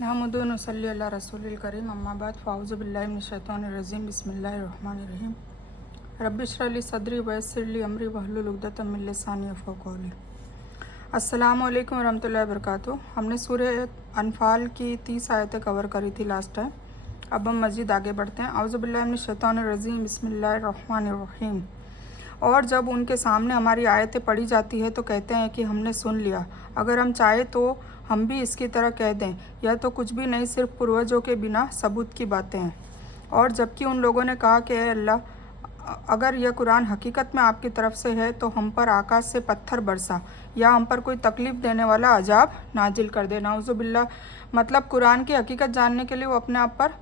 नहमदु व नसल्ली अला रसूलिल करीम अम्मा बाद फ़ाऊज़ु बिल्लाहि मिनश शैतानिर रजीम बिस्मिल्लाहिर रहमानिर रहीम रब्बि इश्रह ली सदरी व यस्सिर ली अमरी वहलुल उक़दतम मिन लिसानी यफ़क़हू क़ौली। अस्सलामु अलैकुम व रहमतुल्लाहि व बरकातुहू। हमने सूरह अनफ़ाल की 30 आयतें कवर करी थी लास्ट टाइम। अब हम मज़ीद आगे बढ़ते हैं। औज़ु बिल्लाहि मिनश शैतानिर रजीम बिस्मिल्लाहिर रहमानिर रहीम। और जब उनके सामने हमारी आयतें पढ़ी जाती है तो कहते हैं कि हमने सुन लिया, अगर हम चाहे तो हम भी इसकी तरह कह दें, यह तो कुछ भी नहीं, सिर्फ पूर्वजों के बिना सबूत की बातें हैं। और जबकि उन लोगों ने कहा कि अल्लाह, अगर यह कुरान हकीकत में आपकी तरफ से है तो हम पर आकाश से पत्थर बरसा या हम पर कोई तकलीफ़ देने वाला अजाब नाजिल कर दे। नाउज़ुबिल्लाह। मतलब कुरान की हकीकत जानने के लिए वो अपने आप पर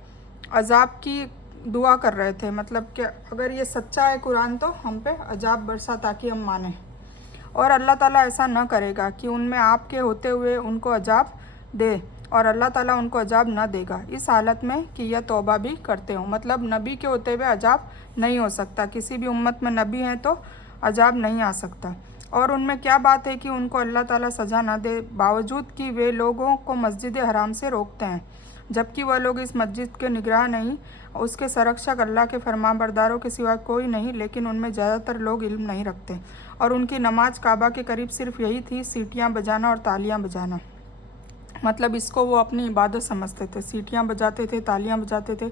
अजाब की दुआ कर रहे थे। मतलब कि अगर ये सच्चा है कुरान तो हम पे अजाब बरसा ताकि हम माने। और अल्लाह ताला ऐसा न करेगा कि उनमें आपके होते हुए उनको अजाब दे, और अल्लाह ताला उनको अजाब न देगा इस हालत में कि यह तौबा भी करते हो। मतलब नबी के होते हुए अजाब नहीं हो सकता, किसी भी उम्मत में नबी हैं तो अजाब नहीं आ सकता। और उनमें क्या बात है कि उनको अल्लाह ताला सज़ा न दे, बावजूद कि वे लोगों को मस्जिद हराम से रोकते हैं, जबकि वह लोग इस मस्जिद के निगरान नहीं, उसके संरक्षक अल्लाह के फरमाबरदारों के सिवा कोई नहीं, लेकिन उनमें ज़्यादातर लोग इल्म नहीं रखते। और उनकी नमाज काबा के करीब सिर्फ यही थी, सीटियाँ बजाना और तालियाँ बजाना। मतलब इसको वो अपनी इबादत समझते थे, सीटियाँ बजाते थे, तालियाँ बजाते थे,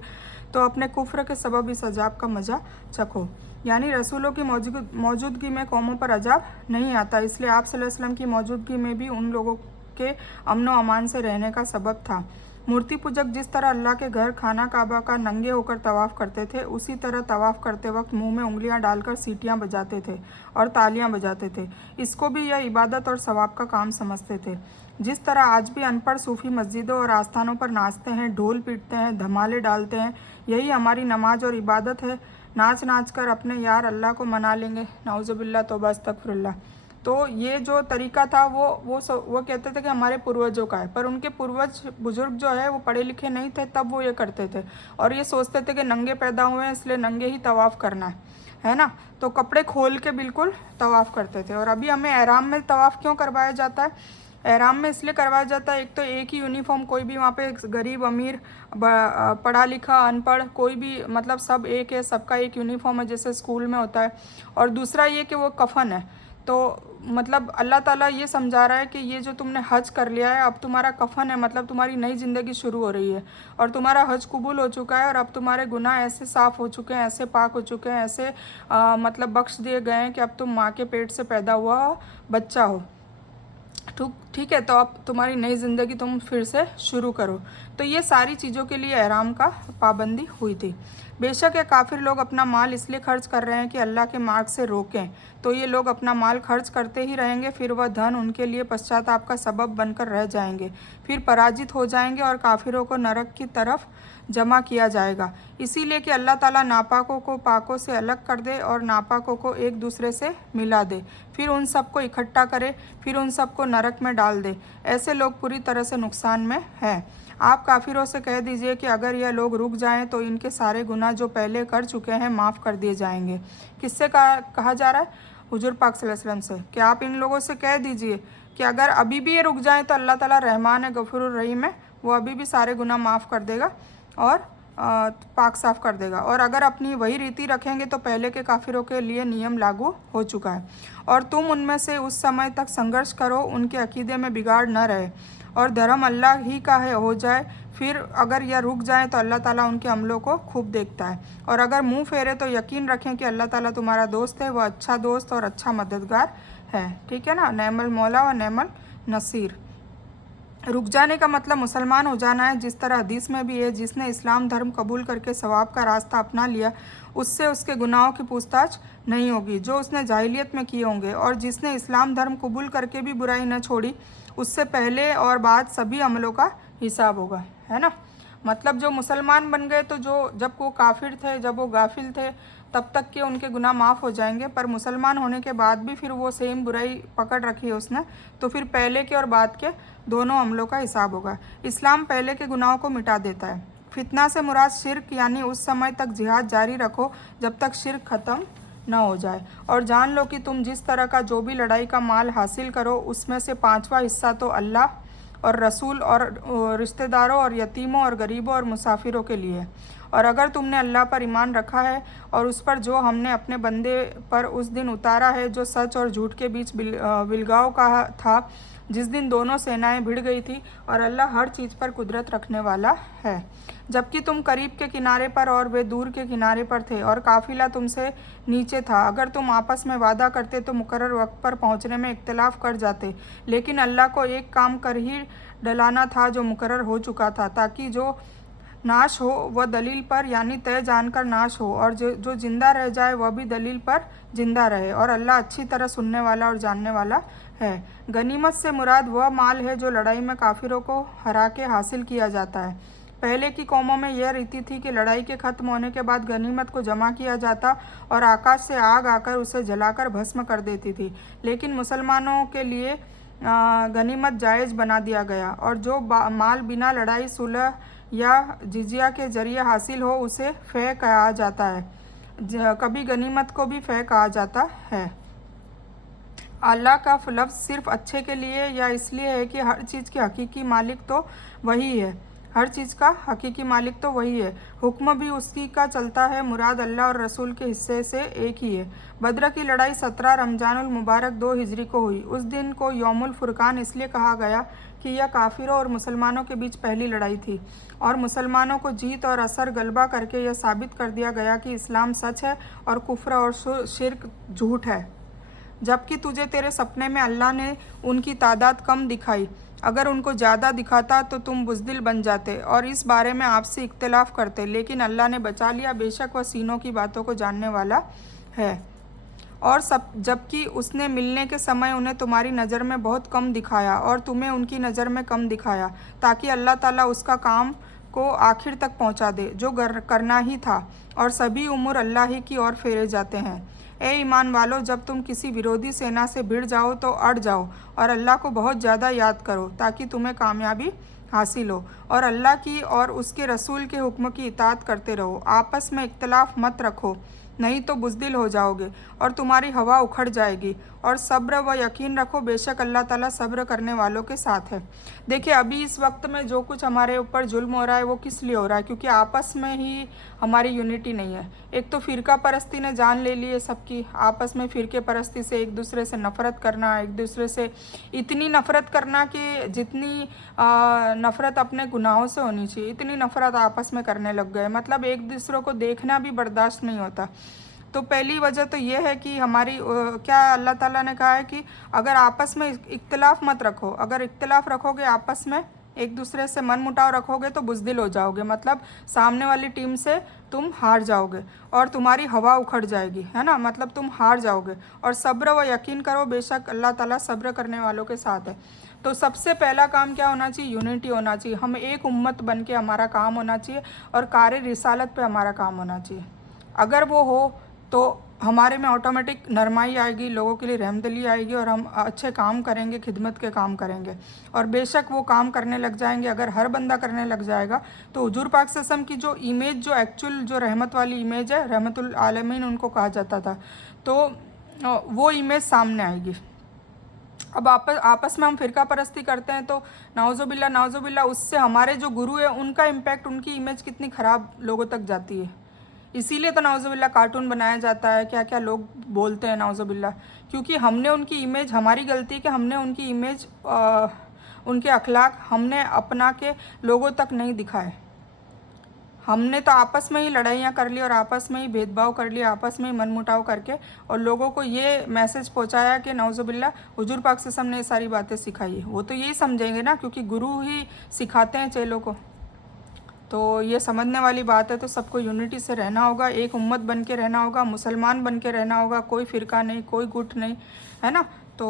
तो अपने कुफ्र के सबब इस अजाब का मज़ा चखो। यानी रसूलों की मौजूदगी में कौमों पर अजाब नहीं आता, इसलिए आप सल्लल्लाहु अलैहि वसल्लम की मौजूदगी में भी उन लोगों के अमन व अमान से रहने का सबब था। मूर्ति पूजक जिस तरह अल्लाह के घर खाना काबा का नंगे होकर तवाफ़ करते थे, उसी तरह तवाफ़ करते वक्त मुंह में उंगलियां डालकर सीटियां बजाते थे और तालियां बजाते थे। इसको भी यह इबादत और सवाब का काम समझते थे। जिस तरह आज भी अनपढ़ सूफ़ी मस्जिदों और आस्थानों पर नाचते हैं, ढोल पीटते हैं, धमाले डालते हैं, यही हमारी नमाज और इबादत है। नाच नाच कर अपने यार अल्लाह को मना लेंगे। नाउज़ुबिल्लाह, तौबा अस्तगफिरुल्लाह। तो ये जो तरीका था वो कहते थे कि हमारे पूर्वजों का है, पर उनके पूर्वज बुजुर्ग जो है वो पढ़े लिखे नहीं थे, तब वो ये करते थे। और ये सोचते थे कि नंगे पैदा हुए हैं इसलिए नंगे ही तवाफ़ करना है ना, तो कपड़े खोल के बिल्कुल तवाफ़ करते थे। और अभी हमें एहराम में तवाफ़ क्यों करवाया जाता है? एहराम में इसलिए करवाया जाता है, एक तो एक ही यूनिफॉर्म, कोई भी वहाँ पे गरीब अमीर पढ़ा लिखा अनपढ़ कोई भी, मतलब सब एक है, सबका एक यूनिफॉर्म है जैसे स्कूल में होता है। और दूसरा ये कि वो कफन है, तो मतलब अल्लाह ताला ये समझा रहा है कि ये जो तुमने हज कर लिया है, अब तुम्हारा कफन है, मतलब तुम्हारी नई ज़िंदगी शुरू हो रही है और तुम्हारा हज कबूल हो चुका है, और अब तुम्हारे गुनाह ऐसे साफ़ हो चुके हैं, ऐसे पाक हो चुके हैं, ऐसे मतलब बख्श दिए गए हैं कि अब तुम माँ के पेट से पैदा हुआ बच्चा हो। ठीक है, तो अब तुम्हारी नई ज़िंदगी तुम फिर से शुरू करो। तो ये सारी चीज़ों के लिए एहराम का पाबंदी हुई थी। बेशक ये काफिर लोग अपना माल इसलिए खर्च कर रहे हैं कि अल्लाह के मार्ग से रोकें, तो ये लोग अपना माल खर्च करते ही रहेंगे, फिर वह धन उनके लिए पश्चाताप का सबब बनकर रह जाएंगे, फिर पराजित हो जाएंगे और काफिरों को नरक की तरफ जमा किया जाएगा। इसीलिए कि अल्लाह ताला नापाकों को पाकों से अलग कर दे और नापाकों को एक दूसरे से मिला दे, फिर उन सबको इकट्ठा करे, फिर उन सबको नरक में डाल दे। ऐसे लोग पूरी तरह से नुकसान में हैं। आप काफिरों से कह दीजिए कि अगर यह लोग रुक जाएं तो इनके सारे गुनाह जो पहले कर चुके हैं माफ़ कर दिए जाएंगे। किससे कहा जा रहा है? हुजूर पाक सल्लल्लाहु अलैहि वसल्लम से, कि आप इन लोगों से कह दीजिए कि अगर अभी भी ये रुक जाएं तो अल्लाह ताला रहमान है, गफूरुर रहीम है, वो अभी भी सारे गुनाह माफ़ कर देगा और पाक साफ कर देगा। और अगर अपनी वही रीति रखेंगे तो पहले के काफिरों के लिए नियम लागू हो चुका है। और तुम उनमें से उस समय तक संघर्ष करो, उनके अकीदे में बिगाड़ न रहे और धर्म अल्लाह ही का है हो जाए। फिर अगर यह रुक जाए तो अल्लाह ताला उनके अमलों को खूब देखता है। और अगर मुंह फेरे तो यकीन रखें कि अल्लाह ताला तुम्हारा दोस्त है, वह अच्छा दोस्त और अच्छा मददगार है। ठीक है ना, नेमल मौला व नेमल नसीर। रुक जाने का मतलब मुसलमान हो जाना है, जिस तरह हदीस में भी है, जिसने इस्लाम धर्म कबूल करके सवाब का रास्ता अपना लिया उससे उसके गुनाहों की पूछताछ नहीं होगी जो उसने जाहिलियत में किए होंगे, और जिसने इस्लाम धर्म कबूल करके भी बुराई न छोड़ी उससे पहले और बाद सभी अमलों का हिसाब होगा, है ना। मतलब जो मुसलमान बन गए तो जो जब वो काफिर थे, जब वो गाफिल थे, तब तक के उनके गुनाह माफ़ हो जाएंगे, पर मुसलमान होने के बाद भी फिर वो सेम बुराई पकड़ रखी है उसने, तो फिर पहले के और बाद के दोनों अमलों का हिसाब होगा। इस्लाम पहले के गुनाहों को मिटा देता है। फितना से मुराद शिर्क, यानी उस समय तक जिहाद जारी रखो जब तक शिर्क ख़त्म न हो जाए, और जान लो कि तुम जिस तरह का जो भी लड़ाई का माल हासिल करो उसमें से 5वां हिस्सा तो अल्लाह और रसूल और रिश्तेदारों और यतीमों और गरीबों और मुसाफिरों के लिए। और अगर तुमने अल्लाह पर ईमान रखा है और उस पर जो हमने अपने बंदे पर उस दिन उतारा है, जो सच और झूठ के बीच विलगाव का था, जिस दिन दोनों सेनाएं भिड़ गई थी, और अल्लाह हर चीज़ पर कुदरत रखने वाला है। जबकि तुम करीब के किनारे पर और वे दूर के किनारे पर थे और काफिला तुमसे नीचे था। अगर तुम आपस में वादा करते तो मुकर्रर वक्त पर पहुंचने में इख्तिलाफ कर जाते, लेकिन अल्लाह को एक काम कर ही डलाना था जो मुकर्रर हो चुका था, ताकि जो नाश हो वह दलील पर यानी तय जानकर नाश हो, और जो जिंदा रह जाए वह भी दलील पर जिंदा रहे। और अल्लाह अच्छी तरह सुनने वाला और जानने वाला है। गनीमत से मुराद वह माल है जो लड़ाई में काफिरों को हरा के हासिल किया जाता है। पहले की कौमों में यह रीति थी कि लड़ाई के खत्म होने के बाद गनीमत को जमा किया जाता और आकाश से आग आकर उसे जलाकर भस्म कर देती थी, लेकिन मुसलमानों के लिए गनीमत जायज़ बना दिया गया, और जो माल बिना लड़ाई, सुलह या जिजिया के जरिए हासिल हो उसे फ़े कहा जाता है। कभी गनीमत को भी फ़े कहा जाता है। अल्लाह का लफ्ज़ सिर्फ अच्छे के लिए या इसलिए है कि हर चीज़ की हकीकी मालिक तो वही है, हर चीज़ का हकीकी मालिक तो वही है। हुक्म भी उसी का चलता है। मुराद अल्लाह और रसूल के हिस्से से एक ही है। बद्र की लड़ाई 17 रमजानुल मुबारक 2 हिजरी को हुई। उस दिन को यौमुल फुरकान इसलिए कहा गया कि यह काफिरों और मुसलमानों के बीच पहली लड़ाई थी, और मुसलमानों को जीत और असर गलबा करके यह साबित कर दिया गया कि इस्लाम सच है और कुफ्र और शिर्क झूठ है। जबकि तुझे तेरे सपने में अल्लाह ने उनकी तादाद कम दिखाई, अगर उनको ज़्यादा दिखाता तो तुम बुज़दिल बन जाते और इस बारे में आपसे इख्तिलाफ करते, लेकिन अल्लाह ने बचा लिया, बेशक वह सीनों की बातों को जानने वाला है। और सब जबकि उसने मिलने के समय उन्हें तुम्हारी नज़र में बहुत कम दिखाया और तुम्हें उनकी नज़र में कम दिखाया, ताकि अल्लाह ताला उसका काम को आखिर तक पहुंचा दे जो करना ही था, और सभी उम्र अल्लाह ही की ओर फेरे जाते हैं। ए ईमान वालो, जब तुम किसी विरोधी सेना से भिड़ जाओ तो अड़ जाओ और अल्लाह को बहुत ज़्यादा याद करो, ताकि तुम्हें कामयाबी हासिल हो, और अल्लाह की और उसके रसूल के हुक्म की इताअत करते रहो। आपस में इख्तिलाफ मत रखो, नहीं तो बुज़दिल हो जाओगे और तुम्हारी हवा उखड़ जाएगी, और सब्र व यकीन रखो, बेशक अल्लाह ताला सब्र करने वालों के साथ है। देखिए, अभी इस वक्त में जो कुछ हमारे ऊपर जुल्म हो रहा है वो किस लिए हो रहा है? क्योंकि आपस में ही हमारी यूनिटी नहीं है। एक तो फ़िरका परस्ती ने जान ले ली है सबकी, आपस में फ़िरके परस्ती से एक दूसरे से नफ़रत करना, एक दूसरे से इतनी नफ़रत करना कि जितनी नफ़रत अपने गुनाहों से होनी चाहिए, इतनी नफ़रत आपस में करने लग गए। मतलब एक दूसरे को देखना भी बर्दाश्त नहीं होता। तो पहली वजह तो ये है कि हमारी क्या अल्लाह ताला ने कहा है कि अगर आपस में इख्तिलाफ मत रखो, अगर इख्तिलाफ रखोगे आपस में एक दूसरे से मन मुटाव रखोगे तो बुज़दिल हो जाओगे, मतलब सामने वाली टीम से तुम हार जाओगे और तुम्हारी हवा उखड़ जाएगी, है ना, मतलब तुम हार जाओगे। और सब्र व यकीन करो, बेशक अल्लाह ताला सब्र करने वालों के साथ है। तो सबसे पहला काम क्या होना चाहिए? यूनिटी होना चाहिए। हम एक उम्मत बन के हमारा काम होना चाहिए और कार्य रिसालत पे हमारा काम होना चाहिए। अगर वो हो तो हमारे में ऑटोमेटिक नरमाई आएगी, लोगों के लिए रहमदिली आएगी और हम अच्छे काम करेंगे, खिदमत के काम करेंगे, और बेशक वो काम करने लग जाएंगे। अगर हर बंदा करने लग जाएगा तो हुजूर पाक सल्लल्लाहु अलैहि वसल्लम की जो इमेज, जो एक्चुअल जो रहमत वाली इमेज है, रहमतुल आलमीन उनको कहा जाता था, तो वो इमेज सामने आएगी। अब आपस में हम फ़िरका परस्ती करते हैं तो नाउज़ुबिल्ला उससे हमारे जो गुरु है उनका इम्पैक्ट, उनकी इमेज कितनी ख़राब लोगों तक जाती है। इसीलिए तो नाउज़ुबिल्ला कार्टून बनाया जाता है, क्या क्या लोग बोलते हैं नाउज़ुबिल्ला, क्योंकि हमने उनकी इमेज, हमारी गलती है कि हमने उनकी इमेज, उनके अखलाक हमने अपना के लोगों तक नहीं दिखाए। हमने तो आपस में ही लड़ाइयाँ कर ली और आपस में ही भेदभाव कर लिया, आपस में ही मनमुटाव करके, और लोगों को ये मैसेज पहुँचाया कि नाउज़ुबिल्ला हुजूर पाक सल्लल्लाहु अलैहि वसल्लम ने ये सारी बातें सिखाई है। वो तो यही समझेंगे ना, क्योंकि गुरु ही सिखाते हैं चेलों को। तो ये समझने वाली बात है। तो सबको यूनिटी से रहना होगा, एक उम्मत बन के रहना होगा, मुसलमान बन के रहना होगा, कोई फ़िरका नहीं, कोई गुट नहीं, है ना। तो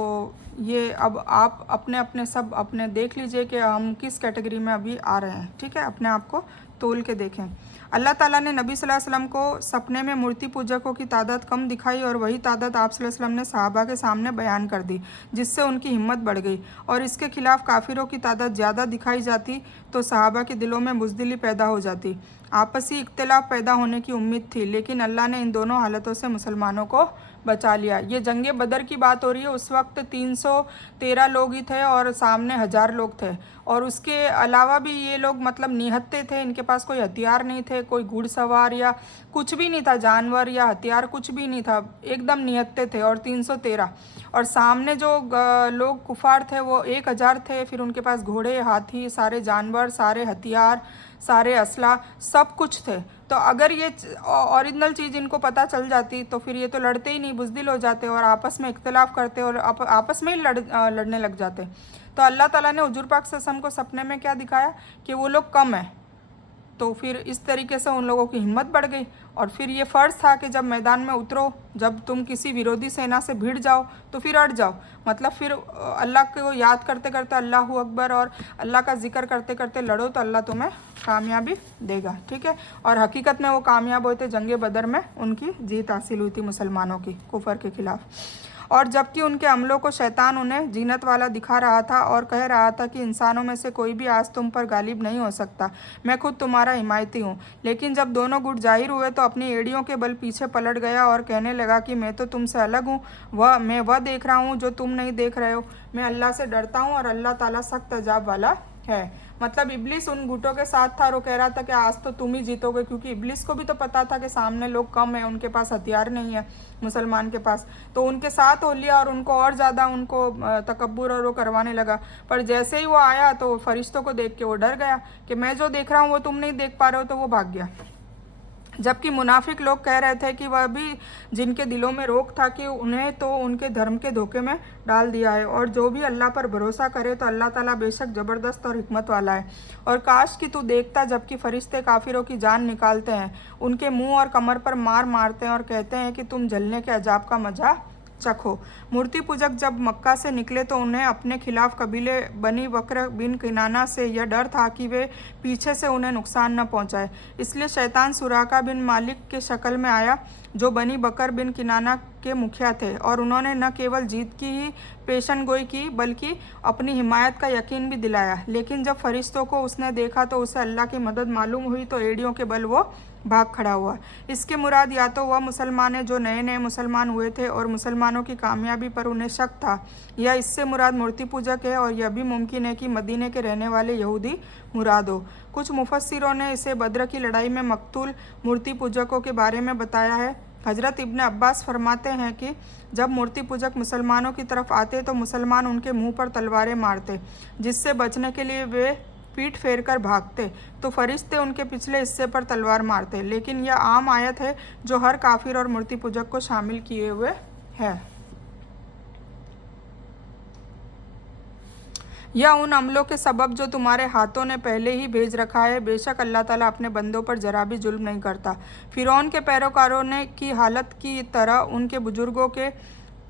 ये अब आप अपने अपने सब अपने देख लीजिए कि हम किस कैटेगरी में अभी आ रहे हैं, ठीक है, अपने आप को तोल के देखें। अल्लाह ताला ने नबी सल्लल्लाहु अलैहि वसल्लम को सपने में मूर्ति पूजकों की तादाद कम दिखाई और वही तादाद आप सल्लल्लाहु अलैहि वसल्लम ने सहाबा के सामने बयान कर दी, जिससे उनकी हिम्मत बढ़ गई। और इसके खिलाफ काफिरों की तादाद ज़्यादा दिखाई जाती तो सहाबा के दिलों में बुज़दिली पैदा हो जाती, आपसी इख्तिलाफ पैदा होने की उम्मीद थी, लेकिन अल्लाह ने इन दोनों हालतों से मुसलमानों को बचा लिया। ये जंगे बदर की बात हो रही है। उस वक्त 313 लोग ही थे और सामने 1000 लोग थे। और उसके अलावा भी ये लोग मतलब निहत्थे थे, इनके पास कोई हथियार नहीं थे, कोई घुड़सवार या कुछ भी नहीं था, जानवर या हथियार कुछ भी नहीं था, एकदम निहत्थे थे। और 313 और सामने जो लोग कुफार थे वो 1000 थे। फिर उनके पास घोड़े, हाथी, सारे जानवर, सारे हथियार, सारे असला, सब कुछ थे। तो अगर ये ओरिजिनल चीज़ इनको पता चल जाती तो फिर ये तो लड़ते ही नहीं, बुज़दिल हो जाते और आपस में इख्तलाफ करते और आपस में ही लड़ने लग जाते। तो अल्लाह ताला ने हुजूर पाक सल्लल्लाहु अलैहि वसल्लम को सपने में क्या दिखाया कि वो लोग कम हैं। तो फिर इस तरीके से उन लोगों की हिम्मत बढ़ गई। और फिर ये फ़र्ज़ था कि जब मैदान में उतरो, जब तुम किसी विरोधी सेना से भिड़ जाओ तो फिर अड़ जाओ, मतलब फिर अल्लाह को याद करते करते, अल्लाहु अकबर और अल्लाह का जिक्र करते करते लड़ो तो अल्लाह तुम्हें कामयाबी देगा। ठीक है। और हकीकत में वो कामयाब हुए थे। जंग बदर में उनकी जीत हासिल हुई थी मुसलमानों की कुफर के खिलाफ। और जबकि उनके अमलों को शैतान उन्हें जीनत वाला दिखा रहा था और कह रहा था कि इंसानों में से कोई भी आज तुम पर गालिब नहीं हो सकता, मैं खुद तुम्हारा हिमायती हूँ। लेकिन जब दोनों गुट जाहिर हुए तो अपनी एड़ियों के बल पीछे पलट गया और कहने लगा कि मैं तो तुमसे अलग हूँ, मैं वह देख रहा हूँ जो तुम नहीं देख रहे हो, मैं अल्लाह से डरता हूँ और अल्लाह ताला सख्त अजाब वाला है। मतलब इब्लिस उन गुटों के साथ था और वो कह रहा था कि आज तो तुम ही जीतोगे, क्योंकि इब्लिस को भी तो पता था कि सामने लोग कम हैं, उनके पास हथियार नहीं है मुसलमान के पास। तो उनके साथ हो लिया और उनको और ज़्यादा उनको तकब्बुर और वो करवाने लगा। पर जैसे ही वो आया तो फरिश्तों को देख के वो डर गया कि मैं जो देख रहा हूँ वो तुम नहीं देख पा रहे हो, तो वो भाग गया। जबकि मुनाफिक लोग कह रहे थे कि वह भी जिनके दिलों में रोक था कि उन्हें तो उनके धर्म के धोखे में डाल दिया है, और जो भी अल्लाह पर भरोसा करे तो अल्लाह ताला बेशक ज़बरदस्त और हिकमत वाला है। और काश कि तू देखता जबकि फरिश्ते काफिरों की जान निकालते हैं, उनके मुंह और कमर पर मार मारते हैं और कहते हैं कि तुम जलने के अजाब का मजा चखो। मूर्ति पूजक जब मक्का से निकले तो उन्हें अपने खिलाफ कबीले बनी बकर बिन किनाना से यह डर था कि वे पीछे से उन्हें नुकसान न पहुंचाए। इसलिए शैतान सुराका बिन मालिक के शक्ल में आया, जो बनी बकर बिन किनाना के मुखिया थे, और उन्होंने न केवल जीत की ही पेशन गोई की बल्कि अपनी हिमायत का यकीन भी दिलाया। लेकिन जब फरिश्तों को उसने देखा तो उसे अल्लाह की मदद मालूम हुई, तो एड़ियों के बल वो भाग खड़ा हुआ। इसके मुराद या तो वह मुसलमान है जो नए नए मुसलमान हुए थे और मुसलमानों की कामयाबी पर उन्हें शक था, या इससे मुराद मूर्ति पूजक है, और यह भी मुमकिन है कि मदीने के रहने वाले यहूदी मुराद हो। कुछ मुफस्सिरों ने इसे बद्र की लड़ाई में मकतूल मूर्ति पूजकों के बारे में बताया है। हज़रत इब्न अब्बास फरमाते हैं कि जब मूर्ति पूजक मुसलमानों की तरफ आते तो मुसलमान उनके मुंह पर तलवारें मारते, जिससे बचने के लिए वे पीठ फेर कर भागते, तो फरिश्ते उनके पिछले हिस्से पर तलवार मारते। लेकिन यह आम आयत है जो हर काफिर और मूर्ति पूजक को शामिल किए हुए है। यह उन अमलों के सबब जो तुम्हारे हाथों ने पहले ही भेज रखा है, बेशक अल्लाह ताला अपने बंदों पर जरा भी जुल्म नहीं करता। फिरौन के पैरोकारों ने की हालत की तरह उनके बुजुर्गों के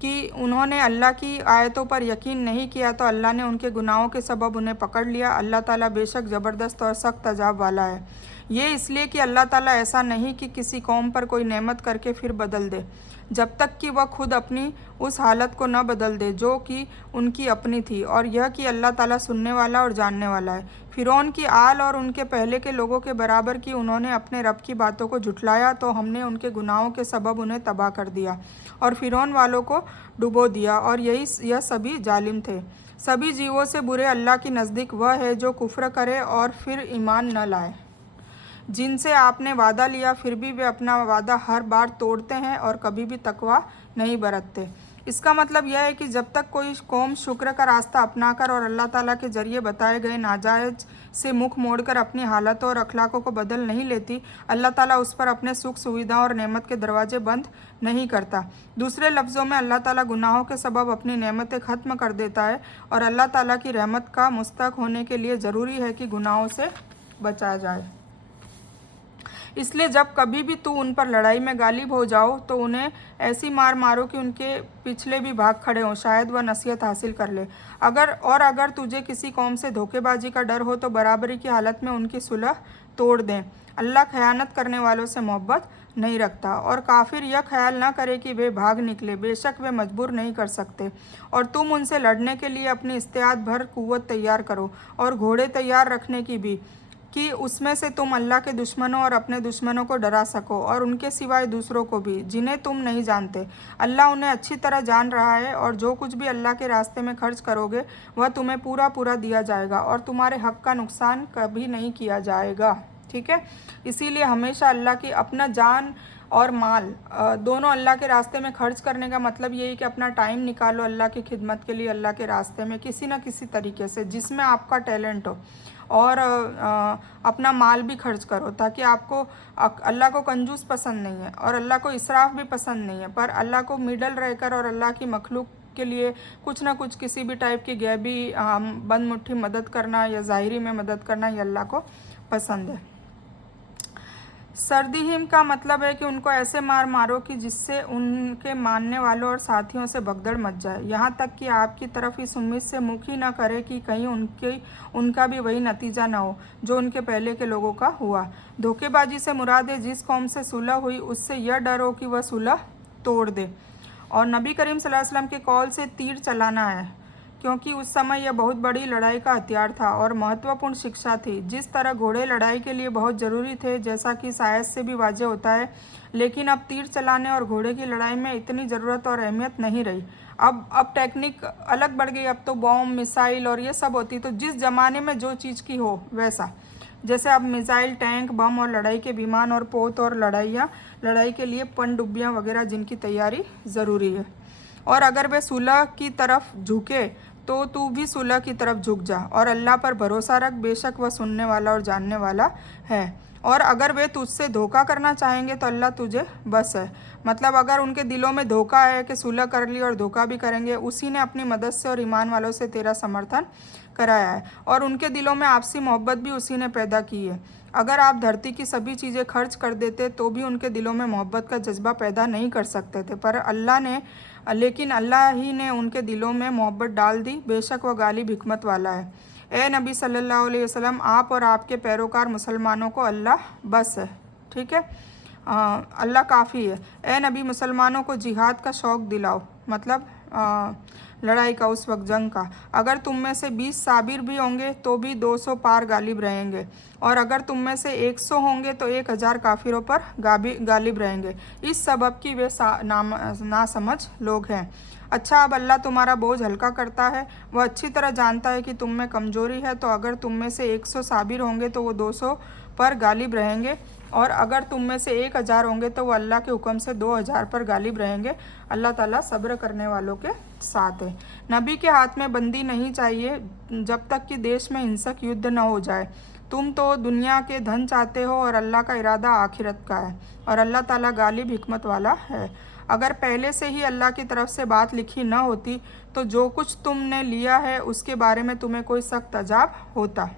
कि उन्होंने अल्लाह की आयतों पर यकीन नहीं किया तो अल्लाह ने उनके गुनाहों के सबब उन्हें पकड़ लिया। अल्लाह ताला बेशक ज़बरदस्त और सख्त अजाब वाला है। ये इसलिए कि अल्लाह ताला ऐसा नहीं कि किसी कौम पर कोई नेमत करके फिर बदल दे, जब तक कि वह खुद अपनी उस हालत को न बदल दे जो कि उनकी अपनी थी, और यह कि अल्लाह ताला सुनने वाला और जानने वाला है। फिरौन की आल और उनके पहले के लोगों के बराबर की उन्होंने अपने रब की बातों को झुठलाया, तो हमने उनके गुनाहों के सबब उन्हें तबाह कर दिया और फिरौन वालों को डुबो दिया, और यह सभी जालिम थे। सभी जीवों से बुरे अल्लाह की नज़दीक वह है जो कुफ्र करे और फिर ईमान न लाए, जिनसे आपने वादा लिया फिर भी वे अपना वादा हर बार तोड़ते हैं और कभी भी तकवा नहीं बरतते। इसका मतलब यह है कि जब तक कोई कौम शुक्र का रास्ता अपनाकर और अल्लाह ताला के ज़रिए बताए गए नाजायज़ से मुख मोड़कर अपनी हालतों और अखलाकों को बदल नहीं लेती, अल्लाह ताला उस पर अपने सुख सुविधा और नेमत के दरवाजे बंद नहीं करता। दूसरे लफ्ज़ों में अल्लाह ताला गुनाहों के सबब अपनी नेमतें ख़त्म कर देता है, और अल्लाह ताला की रहमत का मुस्तहक़ होने के लिए ज़रूरी है कि गुनाहों से बचा जाए। इसलिए जब कभी भी तू उन पर लड़ाई में गालिब हो जाओ तो उन्हें ऐसी मार मारो कि उनके पिछले भी भाग खड़े हों, शायद वह नसीहत हासिल कर ले। अगर तुझे किसी कौम से धोखेबाजी का डर हो तो बराबरी की हालत में उनकी सुलह तोड़ दें। अल्लाह खयानत करने वालों से मोहब्बत नहीं रखता। और काफिर यह ख्याल ना करे कि वे भाग निकले, बेशक वे मजबूर नहीं कर सकते। और तुम उनसे लड़ने के लिए अपनी इस्तेआद भर कुव्वत तैयार करो और घोड़े तैयार रखने की भी। कि उसमें से तुम अल्लाह के दुश्मनों और अपने दुश्मनों को डरा सको और उनके सिवाय दूसरों को भी जिन्हें तुम नहीं जानते। अल्लाह उन्हें अच्छी तरह जान रहा है और जो कुछ भी अल्लाह के रास्ते में खर्च करोगे वह तुम्हें पूरा पूरा दिया जाएगा और तुम्हारे हक का नुकसान कभी नहीं किया जाएगा। ठीक है, इसीलिए हमेशा अल्लाह की अपना जान और माल दोनों अल्लाह के रास्ते में खर्च करने का मतलब यही कि अपना टाइम निकालो अल्लाह की खिदमत के लिए, अल्लाह के रास्ते में किसी न किसी तरीके से जिसमें आपका टैलेंट हो, और अपना माल भी खर्च करो, ताकि आपको अल्लाह को कंजूस पसंद नहीं है और अल्लाह को इसराफ भी पसंद नहीं है, पर अल्लाह को मिडल रहकर और अल्लाह की मखलूक के लिए कुछ ना कुछ किसी भी टाइप की गैबी बंद मुट्ठी मदद करना या ज़ाहिरी में मदद करना ये अल्लाह को पसंद है। सर्दिहिम का मतलब है कि उनको ऐसे मार मारो कि जिससे उनके मानने वालों और साथियों से भगदड़ मच जाए, यहाँ तक कि आपकी तरफ इस उम्मीद से मुख ही न करे कि कहीं उनका भी वही नतीजा न हो जो उनके पहले के लोगों का हुआ। धोखेबाजी से मुराद है जिस कौम से सुलह हुई उससे यह डर हो कि वह सुलह तोड़ दे, और नबी करीम सल्लल्लाहु अलैहि वसल्लम के कौल से तीर चलाना है, क्योंकि उस समय यह बहुत बड़ी लड़ाई का हथियार था और महत्वपूर्ण शिक्षा थी। जिस तरह घोड़े लड़ाई के लिए बहुत ज़रूरी थे, जैसा कि शायद से भी वाज़ेह होता है, लेकिन अब तीर चलाने और घोड़े की लड़ाई में इतनी ज़रूरत और अहमियत नहीं रही। अब टेक्निक अलग बढ़ गई, अब तो बॉम्ब मिसाइल और ये सब होती, तो जिस ज़माने में जो चीज़ की हो वैसा, जैसे अब मिसाइल, टैंक, बम और लड़ाई के विमान और पोत और लड़ाई के लिए पनडुब्बियाँ वगैरह जिनकी तैयारी ज़रूरी है। और अगर वे सुलह की तरफ झुके तो तू भी सुलह की तरफ झुक जा और अल्लाह पर भरोसा रख, बेशक वह सुनने वाला और जानने वाला है। और अगर वे तुझसे धोखा करना चाहेंगे तो अल्लाह तुझे बस है। मतलब अगर उनके दिलों में धोखा है कि सुलह कर ली और धोखा भी करेंगे, उसी ने अपनी मदद से और ईमान वालों से तेरा समर्थन कराया है, और उनके दिलों में आपसी मोहब्बत भी उसी ने पैदा की है। अगर आप धरती की सभी चीज़ें खर्च कर देते तो भी उनके दिलों में मोहब्बत का जज्बा पैदा नहीं कर सकते थे, लेकिन अल्लाह ही ने उनके दिलों में मोहब्बत डाल दी। बेशक वह गालिब हिकमत वाला है। ए नबी सल्लल्लाहु अलैहि वसल्लम, आप और आपके पैरोकार मुसलमानों को अल्लाह बस है। ठीक है, अल्लाह काफ़ी है। ए नबी, मुसलमानों को जिहाद का शौक़ दिलाओ, मतलब लड़ाई का, उस वक्त जंग का। अगर तुम में से 20 साबिर भी होंगे तो भी 200 पार गालिब रहेंगे, और अगर तुम में से 100 होंगे तो 1000 काफिरों पर गालिब रहेंगे। इस सबब की वे नासमझ लोग हैं। अच्छा, अब अल्लाह तुम्हारा बोझ हल्का करता है। वह अच्छी तरह जानता है कि तुम में कमज़ोरी है, तो अगर तुम में से 100 साबिर होंगे तो वो 200 पर गालिब रहेंगे, और अगर तुम में से 1000 होंगे तो वो अल्लाह के हुक्म से 2000 पर गालिब रहेंगे। अल्लाह ताला सब्र करने वालों के साथ है। नबी के हाथ में बंदी नहीं चाहिए जब तक कि देश में हिंसक युद्ध न हो जाए। तुम तो दुनिया के धन चाहते हो और अल्लाह का इरादा आखिरत का है, और अल्लाह ताला गालिब हिकमत वाला है। अगर पहले से ही अल्लाह की तरफ से बात लिखी न होती तो जो कुछ तुमने लिया है उसके बारे में तुम्हें कोई सख्त अजाब होता।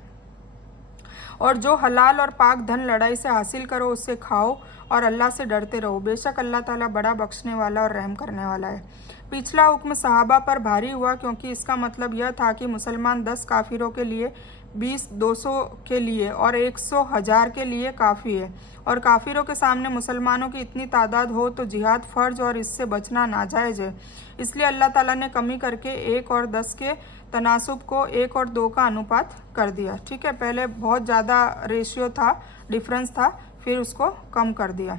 और जो हलाल और पाक धन लड़ाई से हासिल करो उससे खाओ और अल्लाह से डरते रहो। बेशक अल्लाह ताला बड़ा बख्शने वाला और रहम करने वाला है। पिछला हुक्म सहाबा पर भारी हुआ क्योंकि इसका मतलब यह था कि मुसलमान 10 काफिरों के लिए, 20 200 के लिए और 100 1000 के लिए काफ़ी है, और काफिरों के सामने मुसलमानों की इतनी तादाद हो तो जिहाद फ़र्ज और इससे बचना नाजायज़ है। इसलिए अल्लाह ताला ने कमी करके 1 और 10 के तनासुब को 1 और 2 का अनुपात कर दिया। ठीक है, पहले बहुत ज़्यादा रेशियो था, डिफरेंस था, फिर उसको कम कर दिया।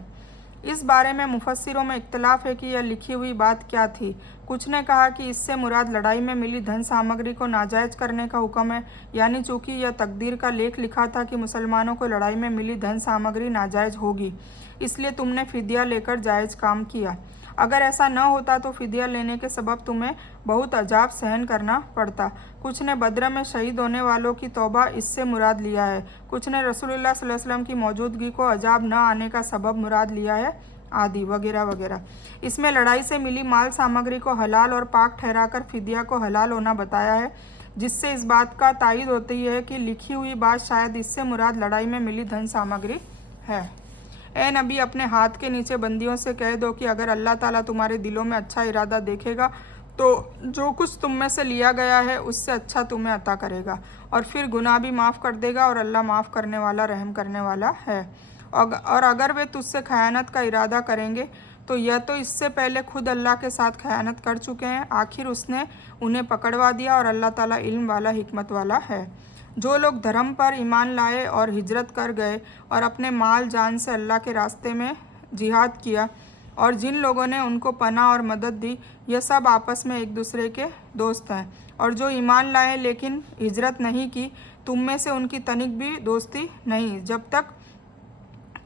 इस बारे में मुफस्सिरों में इख्तलाफ है कि यह लिखी हुई बात क्या थी। कुछ ने कहा कि इससे मुराद लड़ाई में मिली धन सामग्री को नाजायज़ करने का हुक्म है, यानी चूँकि यह तकदीर का लेख लिखा था कि मुसलमानों को लड़ाई में मिली धन सामग्री नाजायज़ होगी, इसलिए तुमने फ़िदिया लेकर जायज़ काम किया। अगर ऐसा न होता तो फ़िदिया लेने के सबब तुम्हें बहुत अजाब सहन करना पड़ता। कुछ ने बद्र में शहीद होने वालों की तौबा इससे मुराद लिया है, कुछ ने रसूलुल्लाह सल्लल्लाहु अलैहि वसल्लम की मौजूदगी को अजाब न आने का सबब मुराद लिया है, आदि वगैरह वगैरह। इसमें लड़ाई से मिली माल सामग्री को हलाल और पाक ठहराकर फ़िदिया को हलाल होना बताया है, जिससे इस बात का तायद होती है कि लिखी हुई बात शायद इससे मुराद लड़ाई में मिली धन सामग्री है। ए नबी, अपने हाथ के नीचे बंदियों से कह दो कि अगर अल्लाह ताला तुम्हारे दिलों में अच्छा इरादा देखेगा तो जो कुछ तुम में से लिया गया है उससे अच्छा तुम्हें अता करेगा, और फिर गुनाह भी माफ़ कर देगा, और अल्लाह माफ़ करने वाला रहम करने वाला है। और अगर वे तुझसे खयानत का इरादा करेंगे तो यह तो इससे पहले खुद अल्लाह के साथ खयानत कर चुके हैं, आखिर उसने उन्हें पकड़वा दिया, और अल्लाह ताला इल्म वाला हिकमत वाला है। जो लोग धर्म पर ईमान लाए और हिजरत कर गए और अपने माल जान से अल्लाह के रास्ते में जिहाद किया, और जिन लोगों ने उनको पनाह और मदद दी, यह सब आपस में एक दूसरे के दोस्त हैं। और जो ईमान लाए लेकिन हिजरत नहीं की, तुम में से उनकी तनिक भी दोस्ती नहीं, जब तक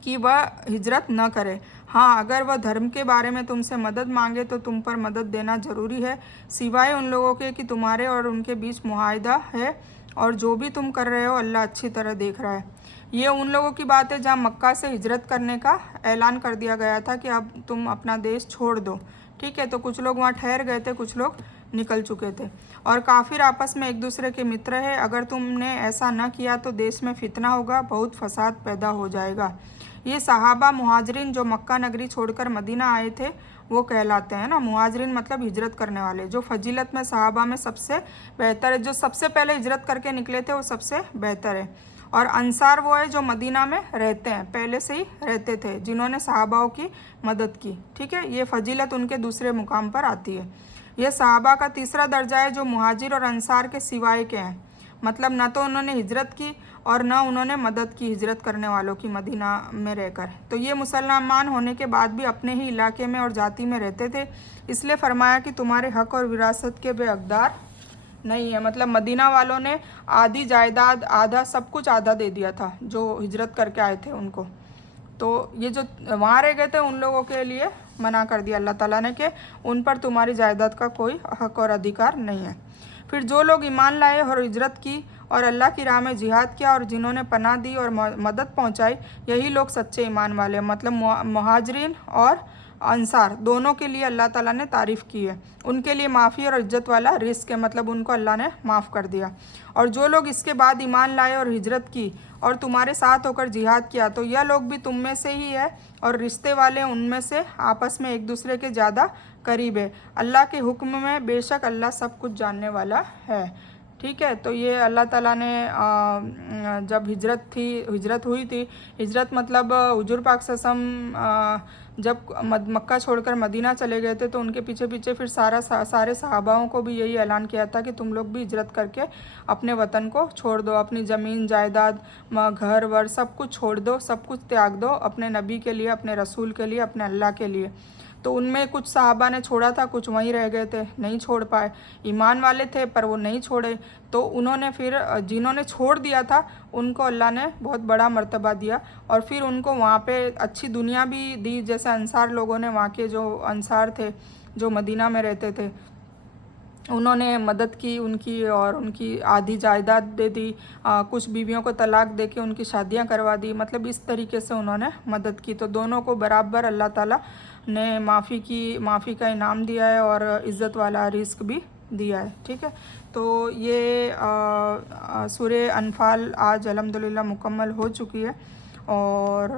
कि वह हिजरत न करे। हाँ, अगर वह धर्म के बारे में तुमसे मदद मांगे तो तुम पर मदद देना जरूरी है, सिवाय उन लोगों के कि तुम्हारे और उनके बीच मुआहदा है, और जो भी तुम कर रहे हो अल्लाह अच्छी तरह देख रहा है। ये उन लोगों की बात है जहाँ मक्का से हिजरत करने का ऐलान कर दिया गया था कि अब तुम अपना देश छोड़ दो। ठीक है, तो कुछ लोग वहाँ ठहर गए थे, कुछ लोग निकल चुके थे। और काफिर आपस में एक दूसरे के मित्र है, अगर तुमने ऐसा न किया तो देश में फितना होगा, बहुत फसाद पैदा हो जाएगा। ये सहाबा मुहाजिरिन जो मक्का नगरी छोड़कर मदीना आए थे वो कहलाते हैं ना। मुहाजिरिन मतलब हिजरत करने वाले, जो फजीलत में सहाबा में सबसे बेहतर है, जो सबसे पहले हिजरत करके निकले थे वो सबसे बेहतर है। और अंसार वो है जो मदीना में रहते हैं, पहले से ही रहते थे, जिन्होंने सहाबाओं की मदद की। ठीक है, ये फजीलत उनके दूसरे मुकाम पर आती है। यह सहाबा का तीसरा दर्जा है जो मुहाजिर और अंसार के सिवाय के हैं, मतलब न तो उन्होंने हिजरत की और न उन्होंने मदद की हिजरत करने वालों की मदीना में रहकर। तो ये मुसलमान होने के बाद भी अपने ही इलाके में और जाति में रहते थे, इसलिए फरमाया कि तुम्हारे हक और विरासत के वे हकदार नहीं है। मतलब मदीना वालों ने आधी जायदाद, आधा सब कुछ आधा दे दिया था जो हिजरत करके आए थे उनको। तो ये जो वहाँ रह गए थे उन लोगों के लिए मना कर दिया अल्लाह ताला ने कि उन पर तुम्हारी जायदाद का कोई हक और अधिकार नहीं है। फिर जो लोग ईमान लाए और हिजरत की और अल्लाह की राह में जिहाद किया और जिन्होंने पनाह दी और मदद पहुंचाई, यही लोग सच्चे ईमान वाले हैं। मतलब मुहाजिरीन और अंसार दोनों के लिए अल्लाह ताला ने तारीफ़ की है, उनके लिए माफ़ी और इज्जत वाला रिस्क है, मतलब उनको अल्लाह ने माफ़ कर दिया। और जो लोग इसके बाद ईमान लाए और हिजरत की और तुम्हारे साथ होकर जिहाद किया, तो यह लोग भी तुम में से ही है और रिश्ते वाले उनमें से आपस में एक दूसरे के ज़्यादा करीब है। अल्लाह के हुक्म में बेशक अल्लाह सब कुछ जानने वाला है। ठीक है, तो ये अल्लाह ताला ने जब हिजरत हुई थी, हिजरत मतलब हुजूर पाक सल्लल्लाहु अलैहि वसल्लम जब मक्का छोड़कर मदीना चले गए थे तो उनके पीछे पीछे फिर सारे सहाबाओं को भी यही ऐलान किया था कि तुम लोग भी हिजरत करके अपने वतन को छोड़ दो, अपनी ज़मीन जायदाद घर वर सब कुछ छोड़ दो, सब कुछ त्याग दो अपने नबी के लिए, अपने रसूल के लिए, अपने अल्लाह के लिए। तो उनमें कुछ सहाबा ने छोड़ा था, कुछ वहीं रह गए थे, नहीं छोड़ पाए। ईमान वाले थे पर वो नहीं छोड़े, तो उन्होंने फिर जिन्होंने छोड़ दिया था उनको अल्लाह ने बहुत बड़ा मर्तबा दिया और फिर उनको वहाँ पे अच्छी दुनिया भी दी। जैसे अंसार लोगों ने, वहाँ के जो अंसार थे जो मदीना में रहते थे, उन्होंने मदद की उनकी और उनकी आधी जायदाद दे दी, कुछ बीवियों को तलाक दे के उनकी शादियाँ करवा दी। मतलब इस तरीके से उन्होंने मदद की। तो दोनों को बराबर अल्लाह ताला ने माफ़ी का इनाम दिया है और इज़्ज़त वाला रिस्क भी दिया है। ठीक है, तो ये सूरह अनफाल आज अल्हम्दुलिल्लाह मुकम्मल हो चुकी है और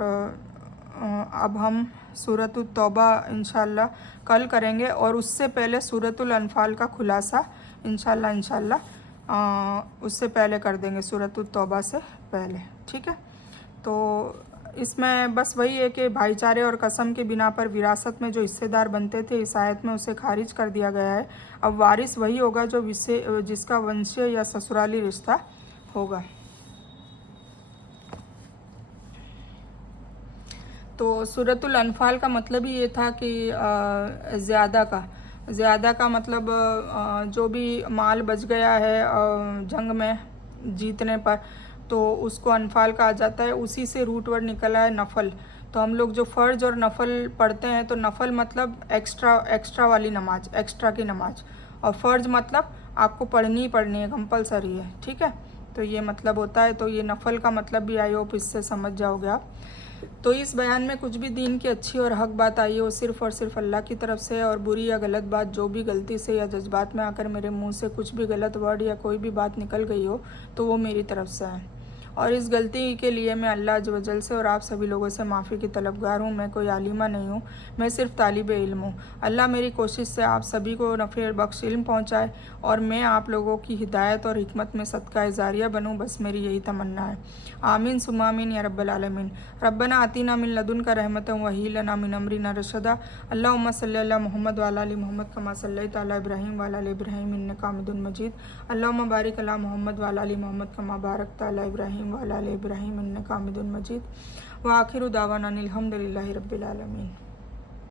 अब हम सूरतुल तौबा इंशाल्लाह कल करेंगे और उससे पहले सूरतुल अनफाल का खुलासा इंशाल्लाह उससे पहले कर देंगे, सूरतुल तौबा से पहले। ठीक है, तो इसमें बस वही है कि भाईचारे और कसम के बिना पर विरासत में जो हिस्सेदार बनते थे इस आयत में उसे खारिज कर दिया गया है। अब वारिस वही होगा जो जिसका वंशीय या ससुराली रिश्ता होगा। तो सूरतुल अनफाल का मतलब ही ये था कि ज़्यादा का मतलब जो भी माल बच गया है जंग में जीतने पर, तो उसको अनफाल कहा जाता है। उसी से रूट वर्ड निकला है नफ़ल। तो हम लोग जो फ़र्ज और नफ़ल पढ़ते हैं, तो नफ़ल मतलब एक्स्ट्रा वाली नमाज, एक्स्ट्रा की नमाज, और फ़र्ज मतलब आपको पढ़नी ही पढ़नी है, कंपलसरी है। ठीक है, तो ये मतलब होता है। तो ये नफ़ल का मतलब भी आई होप इससे समझ जाओगे आप। तो इस बयान में कुछ भी दीन की अच्छी और हक बात आई हो सिर्फ़ और सिर्फ अल्लाह की तरफ से, और बुरी या गलत बात जो भी गलती से या जज्बात में आकर मेरे मुंह से कुछ भी गलत वर्ड या कोई भी बात निकल गई हो तो वो मेरी तरफ से है। और इस गलती के लिए मैं अल्लाह अज़्ज़ व जल से और आप सभी लोगों से माफ़ी की तलबगार हूँ। मैं कोई आलिमा नहीं हूँ, मैं सिर्फ तालिब इल्म हूँ। अल्लाह मेरी कोशिश से आप सभी को नफ़े बख्श इल्म पहुँचाए और मैं आप लोगों की हिदायत और हिकमत में सदका ज़ारिया बनूँ, बस मेरी यही तमन्ना है। आमीन सुम्मा आमीन या रब्बल आलमीन। रब्बना आतीना मिन लदुनका रहमतन व हय्यि लना मिन अमरिना रशदा। अल्लाहुम्मा सल्लि अला मुहम्मद व अला आलि मुहम्मद कमा सल्लैता अला इब्राहीम व अला आलि इब्राहीम इन्नका हमीदुम मजीद। अल्लाहुम्मा बारिक अला मुहम्मद व अला आलि मुहम्मद कमा बारकता अला इब्राहीम व अला आलि इब्राहीम इन्नका हमीदुम मजीद। व आखिरु दावाना अनिल हम्दुलिल्लाहि रब्बिल आलमीन।